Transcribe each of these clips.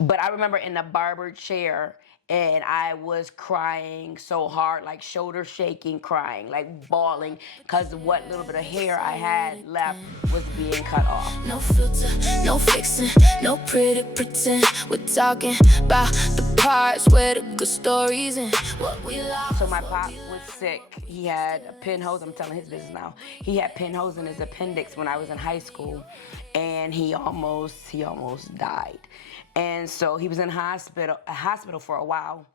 But I remember in the barber chair, and I was crying so hard, like shoulder shaking, crying, like bawling, because what little bit of hair I had left was being cut off. No filter, no fixing, no pretty pretend. We're talking about the parts where the good stories and what we lost. So my pop was sick. He had a pinholes. I'm telling his business now. He had pinholes in his appendix when I was in high school, and he almost died. And so he was in hospital for a while.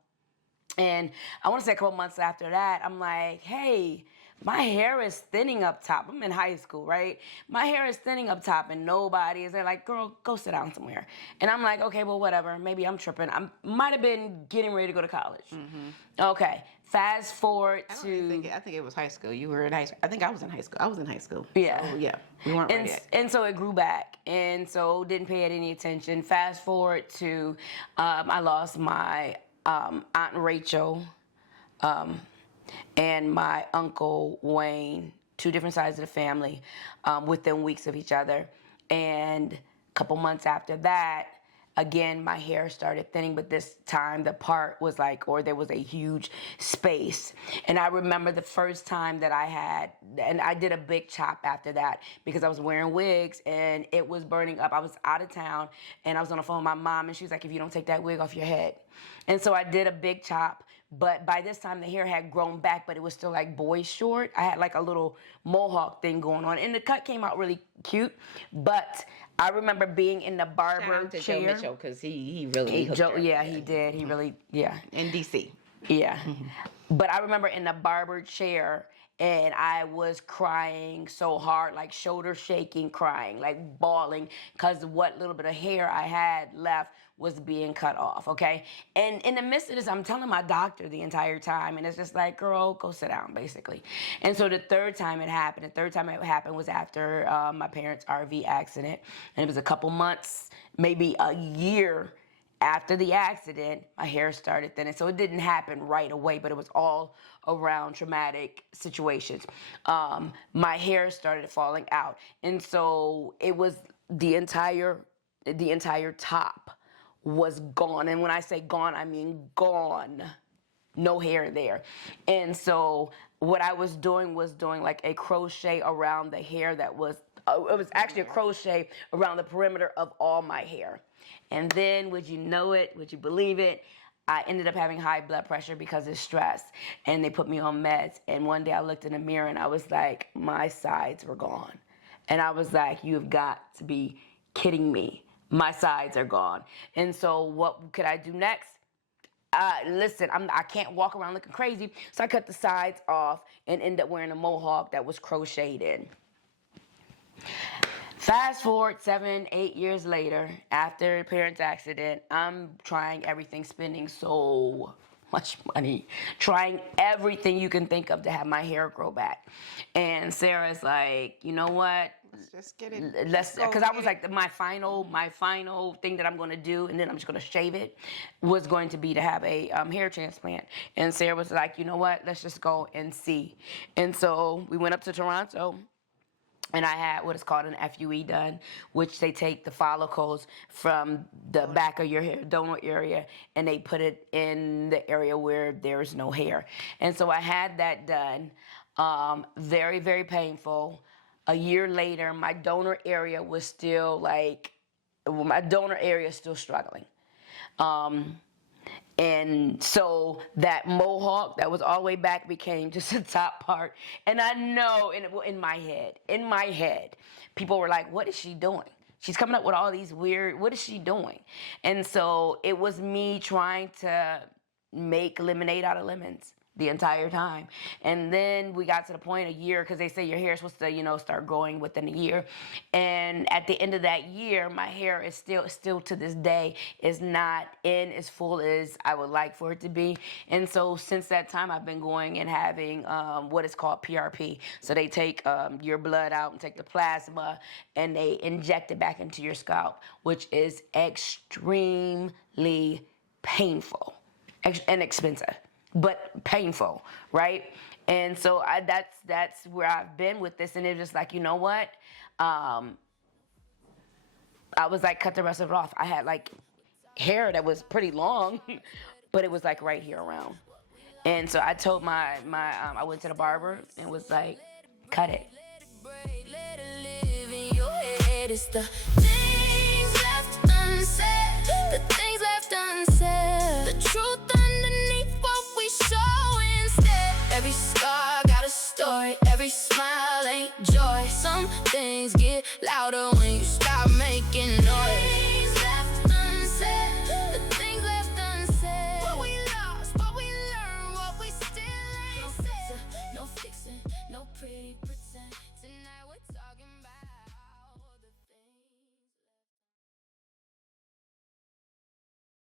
And I want to say a couple months after that, I'm like, hey, my hair is thinning up top. I'm in high school, right? My hair is thinning up top, and nobody is there. Like, girl, go sit down somewhere. And I'm like, okay, well, whatever. Maybe I'm tripping. I might have been getting ready to go to college. Okay, fast forward to. I think it was high school. You were in high school. I think I was in high school. I was in high school. Yeah. So, yeah. We weren't and, ready yet. and so it grew back, and so didn't pay it any attention. Fast forward to, I lost my Aunt Rachel and my Uncle Wayne, two different sides of the family, within weeks of each other. And a couple months after that, again, my hair started thinning, but this time the part was like, or there was a huge space. And I remember the first time that I had, and I did a big chop after that because I was wearing wigs and it was burning up. I was out of town and I was on the phone with my mom, and she was like, if you don't take that wig off your head. And so I did a big chop, but by this time the hair had grown back, but it was still like boy short. I had like a little mohawk thing going on, and the cut came out really cute. But I remember being in the barber to chair. Joe Mitchell, because he really hooked Joe, her. yeah, he did. He really, yeah, In D.C. yeah. But I remember in the barber chair, and I was crying so hard, like shoulder shaking, crying, like bawling, because what little bit of hair I had left was being cut off, okay? And in the midst of this, I'm telling my doctor the entire time, and it's just like, girl, go sit down, basically. And so the third time it happened was after my parents' RV accident, and it was a couple months, maybe a year after the accident, my hair started thinning. So it didn't happen right away, but it was all around traumatic situations. My hair started falling out. And so it was the entire top was gone. And when I say gone, I mean gone. No hair there. And so what I was doing like a crochet around the hair that was, it was actually a crochet around the perimeter of all my hair. And then, would you know it, would you believe it, I ended up having high blood pressure because of stress, and they put me on meds. And one day I looked in the mirror and I was like, my sides were gone. And I was like, you have got to be kidding me. My sides are gone. And so what could I do next? Listen, I can't walk around looking crazy, so I cut the sides off and ended up wearing a mohawk that was crocheted in. Fast forward 7, 8 years later, after the parents' accident, I'm trying everything, spending so much money, trying everything you can think of to have my hair grow back. And Sarah's like, you know what? Let's just get it. Because I was like, my final thing that I'm going to do, and then I'm just going to shave it, was going to be to have a hair transplant. And Sarah was like, you know what? Let's just go and see. And so we went up to Toronto. And I had what is called an FUE done, which they take the follicles from the back of your hair, donor area, and they put it in the area where there's no hair. And so I had that done. Very, very painful. A year later, my donor area was still struggling. And so that mohawk that was all the way back became just the top part. And I know in my head, people were like, what is she doing? She's coming up with all these weird, what is she doing? And so it was me trying to make lemonade out of lemons the entire time. And then we got to the point, a year, because they say your hair is supposed to, start growing within a year. And at the end of that year, my hair is still to this day, is not in as full as I would like for it to be. And so since that time, I've been going and having what is called PRP. So they take your blood out and take the plasma, and they inject it back into your scalp, which is extremely painful and expensive, but painful, right? And so that's where I've been with this. And it was just like, you know what? I was like, cut the rest of it off. I had like hair that was pretty long, but it was like right here around. And so I told I went to the barber and was like, cut it. Let it live in your head. It's the things left unsaid, the things left unsaid, the truth underneath what we show instead. Every scar got a story, every smile ain't joy. Some things get louder when you stop making noise.